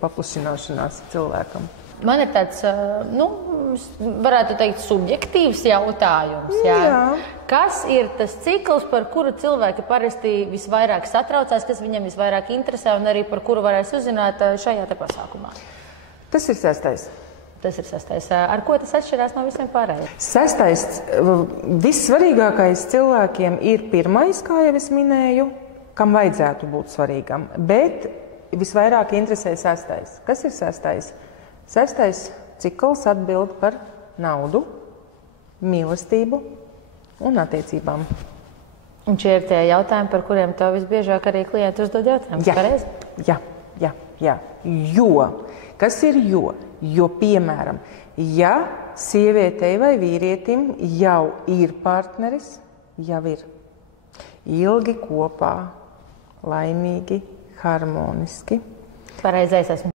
paplašināšanās cilvēkam. Man ir tāds, varētu teikt, subjektīvs jautājums. Jā. Kas ir tas cikls, par kuru cilvēki parasti visvairāk satraucās, kas viņam visvairāk interesē un arī par kuru varēs uzzināt šajā te pasākumā? Tas ir 6. Tas ir 6. Ar ko tas atšķirās no visiem pārējiem? 6. Vissvarīgākais cilvēkiem ir 1., kā jau es minēju, kam vajadzētu būt svarīgam, bet visvairāk interesē 6. Kas ir 6.? 6. cikls atbild par naudu, mīlestību un attiecībām. Un šie ir tie jautājumi, par kuriem tev visbiežāk arī klienti uzdod jautājumus, pareizi? Jā. Kas ir jo? Jo, piemēram, ja sievietei vai vīrietim jau ir partneris, jau ir ilgi kopā, laimīgi, harmoniski. Pareizais esmu.